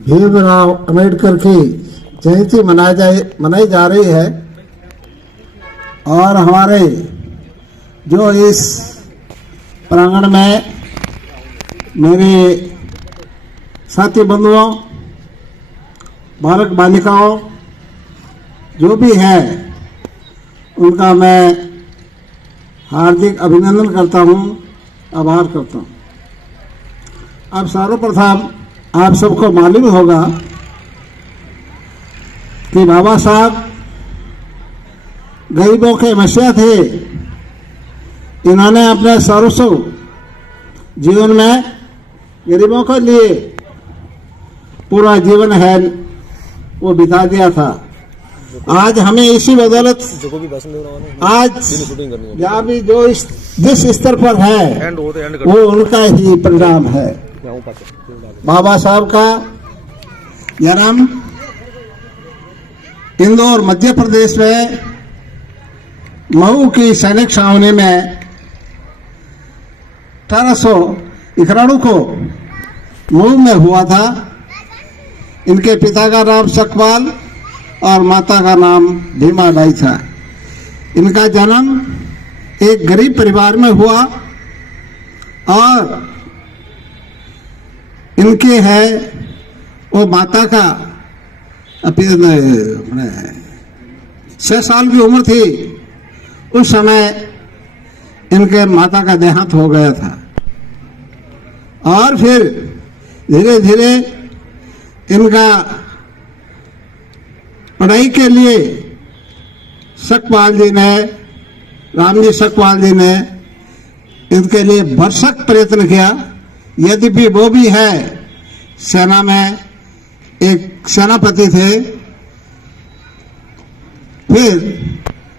भीमराव अंबेडकर की जयंती मनाई जा रही है और हमारे जो इस प्रांगण में मेरे साथी बंधुओं, बालक बालिकाओं जो भी है उनका मैं हार्दिक अभिनंदन करता हूँ, आभार करता हूँ। अब सर्वप्रथम आप सबको मालूम होगा कि बाबा साहब गरीबों के मसीहा थे। इन्होंने अपने सर्वस्व जीवन में गरीबों के लिए पूरा जीवन है वो बिता दिया था। आज हमें इसी बदौलत आज जहाँ भी जो जिस स्तर पर है वो उनका ही परिणाम है। बाबा साहब का जन्म इंदौर मध्य प्रदेश में मऊ की सैनिक छावनी में 1891 को मऊ में हुआ था। इनके पिता का नाम सकपाल और माता का नाम भीमाबाई था। इनका जन्म एक गरीब परिवार में हुआ और इनके है वो माता का 6 साल की उम्र थी उस समय इनके माता का देहांत हो गया था। और फिर धीरे धीरे इनका पढ़ाई के लिए सकपाल जी ने, रामजी सकपाल जी ने इनके लिए भरसक प्रयत्न किया। यद्यपि वो भी है सेना में एक सेनापति थे, फिर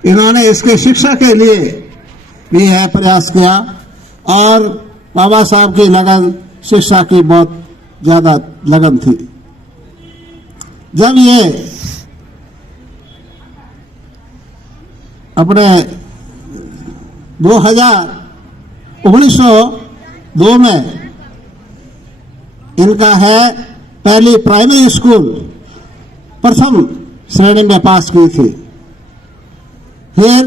इन्होंने इसके शिक्षा के लिए भी है प्रयास किया और बाबा साहब की लगन शिक्षा की बहुत ज्यादा लगन थी। जब ये अपने 1902 में इनका है पहली प्राइमरी स्कूल प्रथम श्रेणी में पास की थी। फिर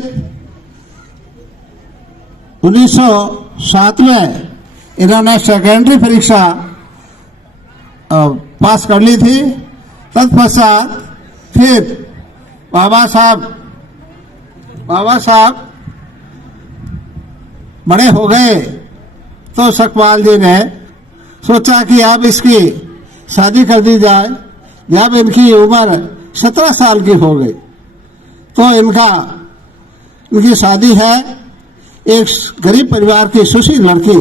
1907 में इन्होंने सेकेंडरी परीक्षा पास कर ली थी। तत्पश्चात फिर बाबा साहब बड़े हो गए तो सकपाल जी ने सोचा कि अब इसकी शादी कर दी जाए। जब इनकी उम्र 17 साल की हो गई तो इनकी शादी है एक गरीब परिवार की सुशील लड़की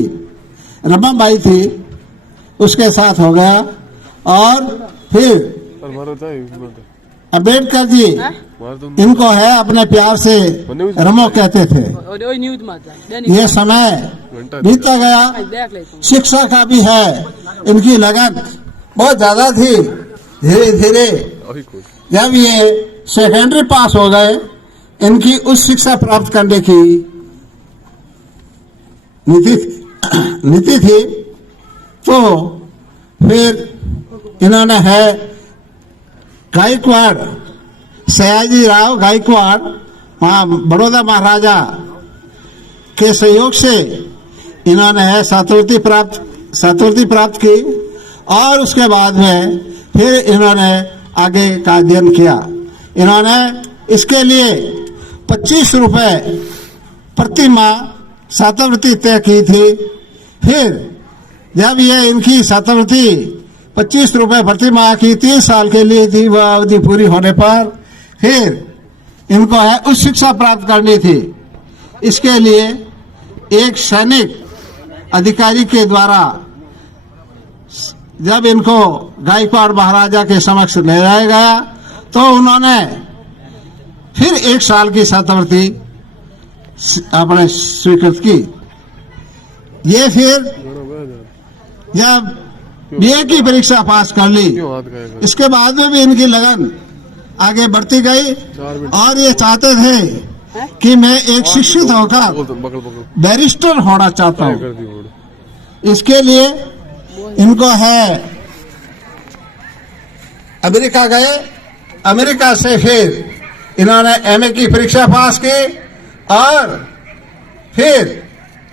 रमाबाई थी उसके साथ हो गया। और फिर अम्बेडकर जी इनको है अपने प्यार से रमो कहते थे। ये समय बीतता गया, शिक्षा का भी है इनकी लगन बहुत ज्यादा थी। धीरे धीरे जब ये सेकेंडरी पास हो गए, इनकी उच्च शिक्षा प्राप्त करने की नीति थी, तो फिर इन्होंने है गायकवाड़ सयाजी राव गायकवाड़ बड़ौदा महाराजा के सहयोग से इन्होंने है छात्रवृत्ति प्राप्त की और उसके बाद में फिर इन्होंने आगे का अध्ययन किया। इन्होंने इसके लिए 25 रुपए प्रति माह छात्रवृत्ति तय की थी। फिर जब ये इनकी छात्रवृत्ति 25 रुपए प्रति माह की 3 साल के लिए थी, वह अवधि पूरी होने पर फिर इनको है उच्च शिक्षा प्राप्त करनी थी। इसके लिए एक सैनिक अधिकारी के द्वारा जब इनको गायकवाड़ महाराजा के समक्ष ले जाया गया तो उन्होंने फिर 1 साल की छात्रवृत्ति अपने स्वीकृत की। ये फिर जब बीए की परीक्षा पास कर ली, इसके बाद में भी इनकी लगन आगे बढ़ती गई और ये चाहते थे कि मैं एक शिक्षित होकर बैरिस्टर होना चाहता हूँ। इसके लिए इनको है अमेरिका गए। अमेरिका से फिर इन्होंने एमए की परीक्षा पास की और फिर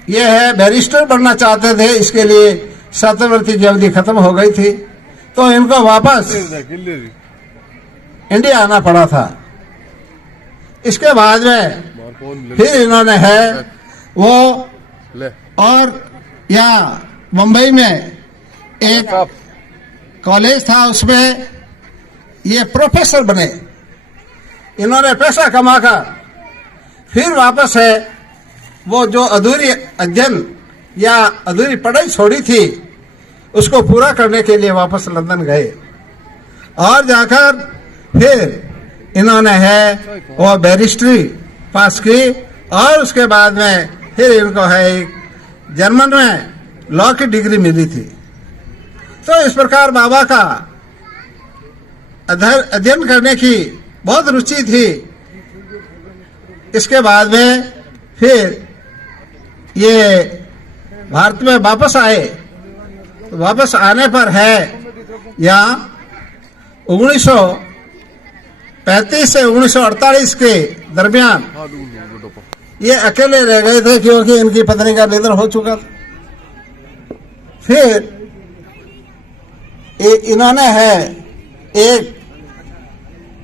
ये है बैरिस्टर बनना चाहते थे। इसके लिए छात्रवृत्ति की अवधि खत्म हो गई थी, तो इनको वापस इंडिया आना पड़ा था। इसके बाद में फिर इन्होंने है वो और यहाँ मुंबई में एक कॉलेज था, उसमें ये प्रोफेसर बने। इन्होंने पैसा कमाकर फिर वापस है वो जो अधूरी अध्ययन या अधूरी पढ़ाई छोड़ी थी उसको पूरा करने के लिए वापस लंदन गए और जाकर फिर इन्होंने है वो बैरिस्ट्री पास की और उसके बाद में फिर इनको है एक जर्मन में लॉ की डिग्री मिली थी। तो इस प्रकार बाबा का अध्ययन करने की बहुत रुचि थी। इसके बाद में फिर ये भारत में वापस आए। तो वापस आने पर है यहाँ 1935 से 1948 के दरमियान ये अकेले रह गए थे क्योंकि इनकी पत्नी का निधन हो चुका था। फिर इन्होंने है एक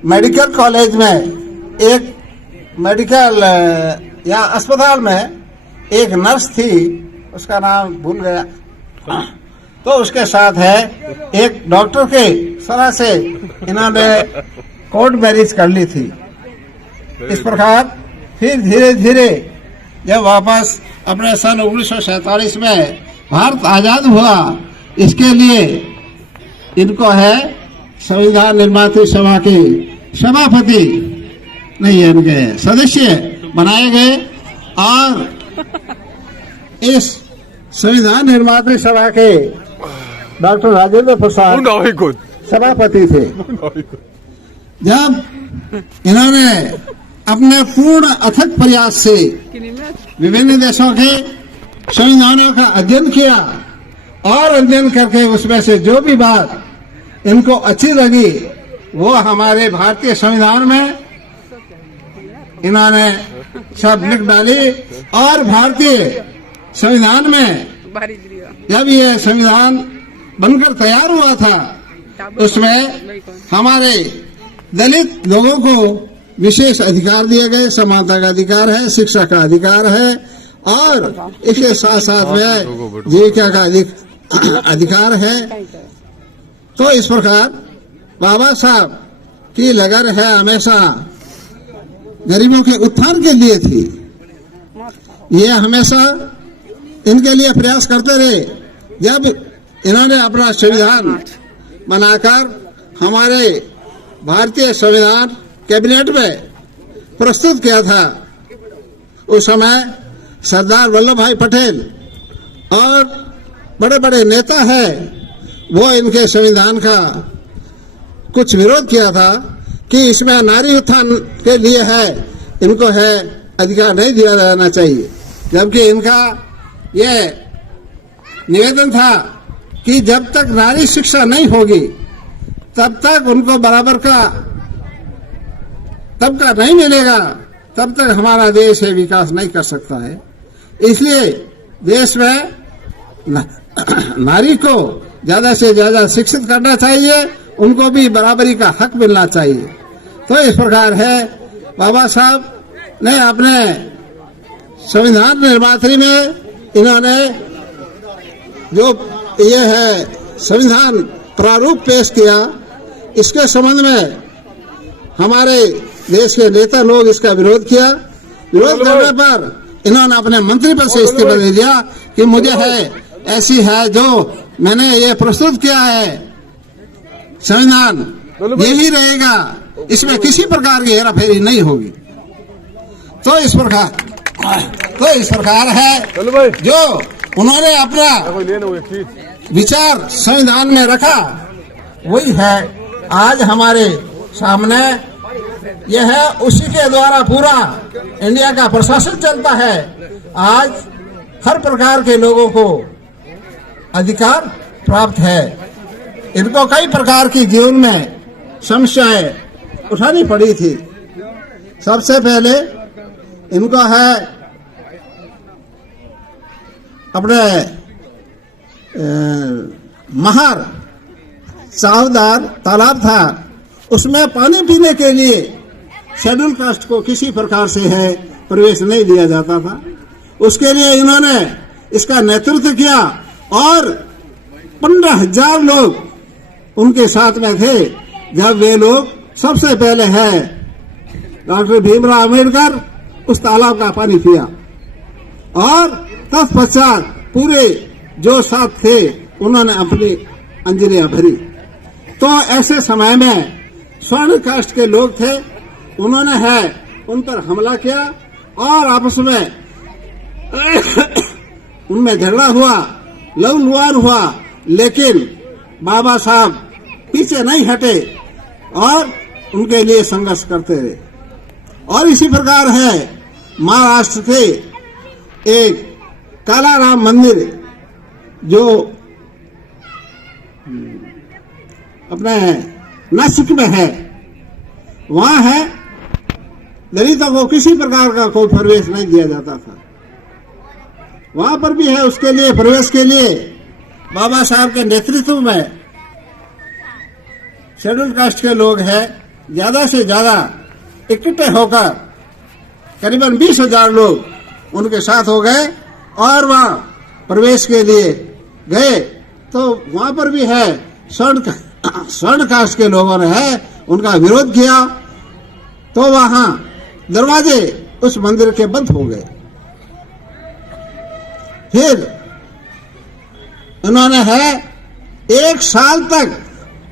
मेडिकल कॉलेज में एक मेडिकल या अस्पताल में एक नर्स थी, उसका नाम भूल गया, तो उसके साथ है एक डॉक्टर के सलाह से इन्होंने कोर्ट मैरिज कर ली थी। इस प्रकार फिर धीरे धीरे जब वापस अपने सन 1947 में भारत आजाद हुआ, इसके लिए इनको है संविधान निर्मात्री सभा के सभापति नहीं है, इनके सदस्य बनाए गए और इस संविधान निर्मात्री सभा के डॉक्टर राजेंद्र प्रसाद सभापति थे। जब इन्होंने अपने पूर्ण अथक प्रयास से विभिन्न देशों के संविधानों का अध्ययन किया और अध्ययन करके उसमें से जो भी बात इनको अच्छी लगी वो हमारे भारतीय संविधान में इन्होंने सब लिख डाली और भारतीय संविधान में जब ये संविधान बनकर तैयार हुआ था उसमें हमारे दलित लोगों को विशेष अधिकार दिए गए। समानता का अधिकार है, शिक्षा का अधिकार है और इसके साथ साथ में जीविका का अधिकार है। तो इस प्रकार बाबा साहब की लगन है हमेशा गरीबों के उत्थान के लिए थी। ये हमेशा इनके लिए प्रयास करते रहे। जब इन्होंने अपना संविधान बनाकर हमारे भारतीय संविधान कैबिनेट में प्रस्तुत किया था, उस समय सरदार वल्लभ भाई पटेल और बड़े बड़े नेता हैं वो इनके संविधान का कुछ विरोध किया था कि इसमें नारी उत्थान के लिए है, इनको है अधिकार नहीं दिया जाना चाहिए। जबकि इनका ये निवेदन था कि जब तक नारी शिक्षा नहीं होगी तब तक उनको बराबर का तबका नहीं मिलेगा, तब तक हमारा देश है विकास नहीं कर सकता है। इसलिए देश में नारी को ज्यादा से ज्यादा शिक्षित करना चाहिए, उनको भी बराबरी का हक मिलना चाहिए। तो इस प्रकार है बाबा साहब ने अपने संविधान निर्मात्री में इन्होंने जो ये है संविधान प्रारूप पेश किया, इसके संबंध में हमारे देश के नेता लोग इसका विरोध किया। विरोध करने पर इन्होंने अपने मंत्री पद से इस्तीफा दे दिया कि मुझे है ऐसी है जो मैंने ये प्रस्तुत किया है संविधान यही रहेगा, इसमें किसी प्रकार की हेराफेरी नहीं होगी। तो इस प्रकार है जो उन्होंने अपना विचार संविधान में रखा, वही है आज हमारे सामने। यह है उसी के द्वारा पूरा इंडिया का प्रशासन चलता है। आज हर प्रकार के लोगों को अधिकार प्राप्त है। इनको कई प्रकार की जीवन में समस्याएं उठानी पड़ी थी। सबसे पहले इनको है अपने महार सावदार तालाब था, उसमें पानी पीने के लिए शेड्यूल कास्ट को किसी प्रकार से है प्रवेश नहीं दिया जाता था। उसके लिए इन्होंने इसका नेतृत्व किया और 15,000 लोग उनके साथ में थे जब वे लोग सबसे पहले है डॉक्टर भीमराव अम्बेडकर उस तालाब का पानी पिया और तत्पश्चात पूरे जो साथ थे उन्होंने अपनी अंजलियां भरी। तो ऐसे समय में स्वर्ण कास्ट के लोग थे, उन्होंने है उन पर हमला किया और आपस में उनमें झगड़ा हुआ, लहूलुहान हुआ, लेकिन बाबा साहब पीछे नहीं हटे और उनके लिए संघर्ष करते रहे। और इसी प्रकार है महाराष्ट्र के एक कालाराम मंदिर जो अपने नासिक में है, वहां है दलितों को किसी प्रकार का कोई प्रवेश नहीं दिया जाता था। वहां पर भी है उसके लिए प्रवेश के लिए बाबा साहब के नेतृत्व में शेड्यूल कास्ट के लोग हैं ज्यादा से ज्यादा इकट्ठे होकर करीबन 20,000 लोग उनके साथ हो गए और वहां प्रवेश के लिए गए। तो वहां पर भी है स्वर्ण कास्ट के लोगों ने है उनका विरोध किया, तो वहां दरवाजे उस मंदिर के बंद हो गए। फिर उन्होंने है 1 साल तक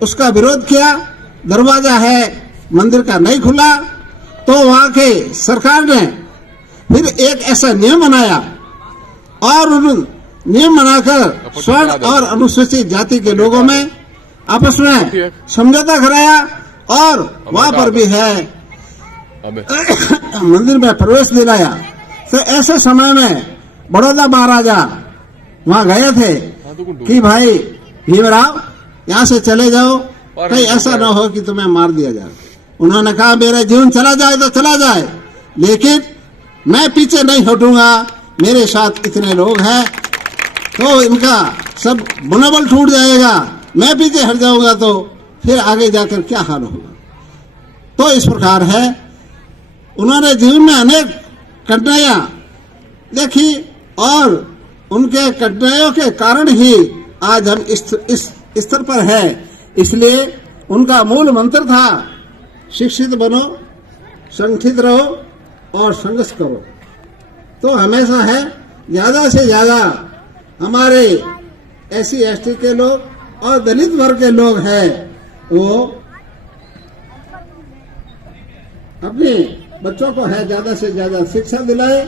उसका विरोध किया, दरवाजा है मंदिर का नहीं खुला। तो वहां के सरकार ने फिर एक ऐसा नियम बनाया और उन नियम बनाकर स्वर्ण और अनुसूचित जाति के लोगों में आपस में समझौता कराया और वहां पर भी है मंदिर में प्रवेश दिलाया। तो ऐसे समय में बड़ौदा महाराजा वहां गए थे कि भाई भीमराव यहाँ से चले जाओ, कहीं ऐसा न हो कि तुम्हें मार दिया जाए। उन्होंने कहा मेरा जीवन चला जाए तो चला जाए, लेकिन मैं पीछे नहीं हटूंगा, मेरे साथ इतने लोग हैं तो इनका सब मनोबल टूट जाएगा, मैं पीछे हट जाऊंगा तो फिर आगे जाकर क्या हाल होगा। तो इस प्रकार है उन्होंने जीवन में अनेक कठिनाइयां देखी और उनके कठिनाइयों के कारण ही आज हम इस स्तर पर है। इसलिए उनका मूल मंत्र था शिक्षित बनो, संगठित रहो और संघर्ष करो। तो हमेशा है ज्यादा से ज्यादा हमारे SC ST के लोग और दलित वर्ग के लोग हैं वो अपने बच्चों को है ज्यादा से ज्यादा शिक्षा दिलाए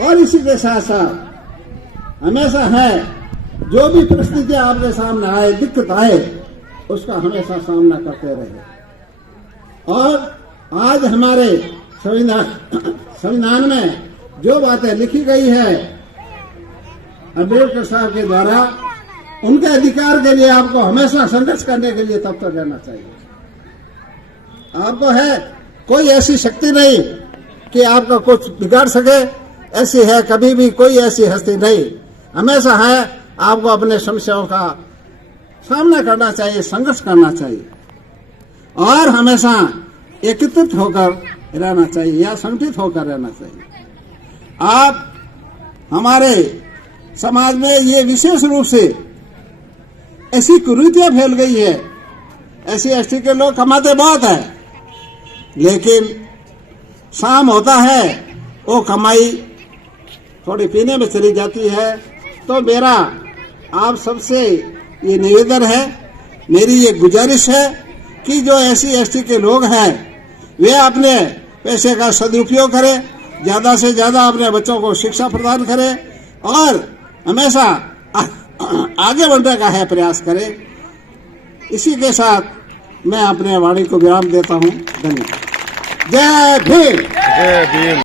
और इसी के साथ साथ हमेशा है जो भी परिस्थितियां आपके सामने आए, दिक्कत आए, उसका हमेशा सामना करते रहे। और आज हमारे संविधान में जो बातें लिखी गई है अम्बेडकर साहब के द्वारा, उनके अधिकार के लिए आपको हमेशा संघर्ष करने के लिए तब तक रहना चाहिए। आपको है कोई ऐसी शक्ति नहीं कि आपका कुछ बिगाड़ सके, ऐसी है कभी भी कोई ऐसी हस्ती नहीं। हमेशा है आपको अपने समस्याओं का सामना करना चाहिए, संघर्ष करना चाहिए और हमेशा एकत्रित होकर रहना चाहिए या संगठित होकर रहना चाहिए। आप हमारे समाज में ये विशेष रूप से ऐसी कुरीतियां फैल गई है, SC ST के लोग कमाते बहुत है, लेकिन शाम होता है वो कमाई थोड़ी पीने में चली जाती है। तो मेरा आप सबसे ये निवेदन है, मेरी ये गुजारिश है कि जो SC ST के लोग हैं वे अपने पैसे का सदुपयोग करें, ज्यादा से ज्यादा अपने बच्चों को शिक्षा प्रदान करें और हमेशा आगे बढ़ने का है प्रयास करें। इसी के साथ मैं अपने वाणी को विराम देता हूँ। धन्यवाद। जय भीम।